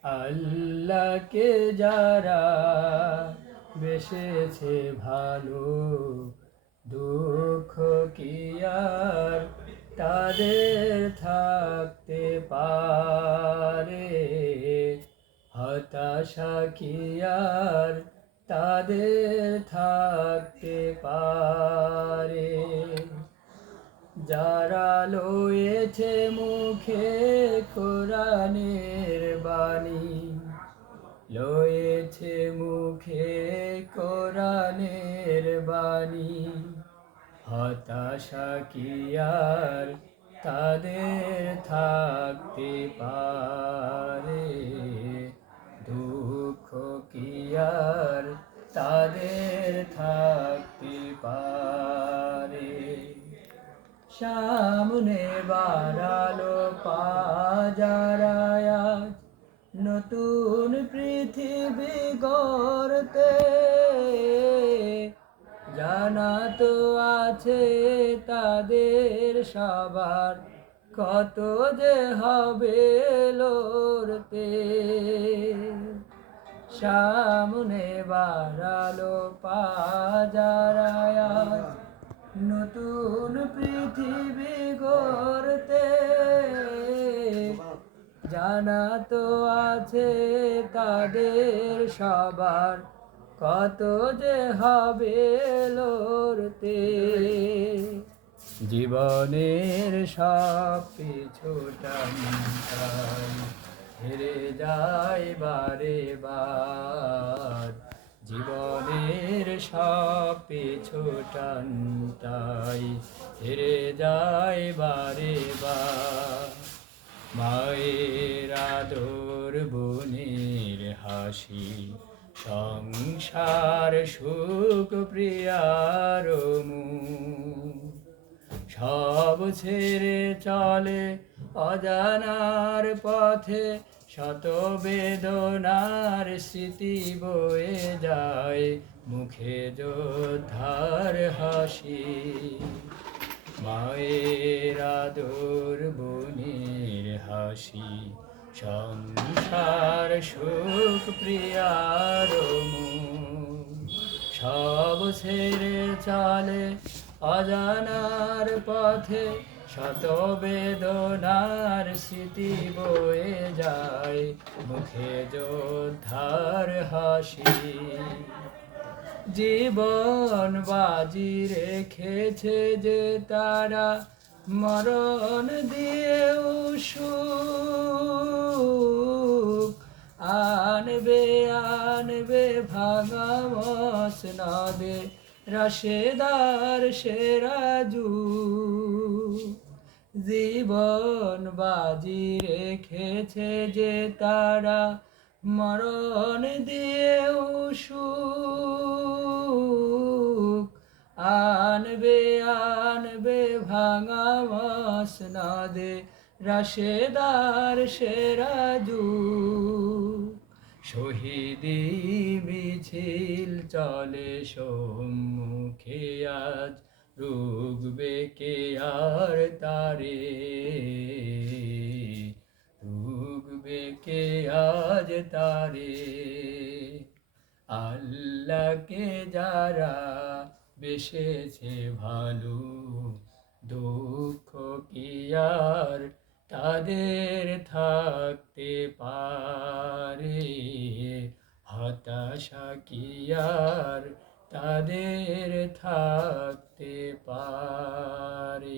আল্লাহকে যারা বেসেছে ভালো, দুঃখ কি আর তাদের থাকতে পারে, হতাশা কি আর তাদের থাকতে পারে। যারা লয়েছে মুখে কোরআনের বাণী, লয়েছে মুখে কোরআনের বাণী, হতাশা কি আর তাদের থাকতে পারে, দুঃখ কি আর তাদের থাকতে পারে। সামনে বাড়ালো পাজারায় আজ নতুন পৃথিবী গড়তে, জানা তো আছে তাদের সবার কত যে হবে লড়তে। সামনে বাড়ালো পাজারায় আজ নতুন পৃথিবী গড়তে, জানা তো আছে তাদের সবার কত যে হবে লড়তে। জীবনের সব পিছুটা হেরে যায় বারে বার, জীবনের সব পিছুটানটাই হেরে যায় বারে বার। মায়ের আদর বোনের হাসি, সংসার সুখ প্রিয়ার মুখ, সব ছেড়ে চলে অজানার পথে, শত বেদনার স্মৃতি বয়ে যায় মুখে যোদ্ধার হাসি। মায়ের আদর বোনের হাসি, সংসার সুখ প্রিয়ার মুখ, সব ছেড়ে চলে অজানার পথে, শত বেদনার স্মৃতি বয়ে যায় মুখে যোদ্ধার হাসি। জীবন বাজি রেখেছে যে তারা, মরণ দিয়েও সুখ আনবে আনবে ভাঙা মসনদে রাশেদার সেরাজু। জীবন বাজি রেখেছে যে তারা, মরণ দিয়েও সুখ আনবে আনবে ভাঙা মসনদে রাশেদার সেরাজু। শহীদি মিছিল চলে সম্মুখে আজ, রুখবে কে আর তারে, রুখবে কে আজ তারে। আল্লাহকে যারা বেসেছে ভালো, দুঃখ কি আর তাদের থাকতে পারে, হতাশা কি আর তাদের থাকতে পারে।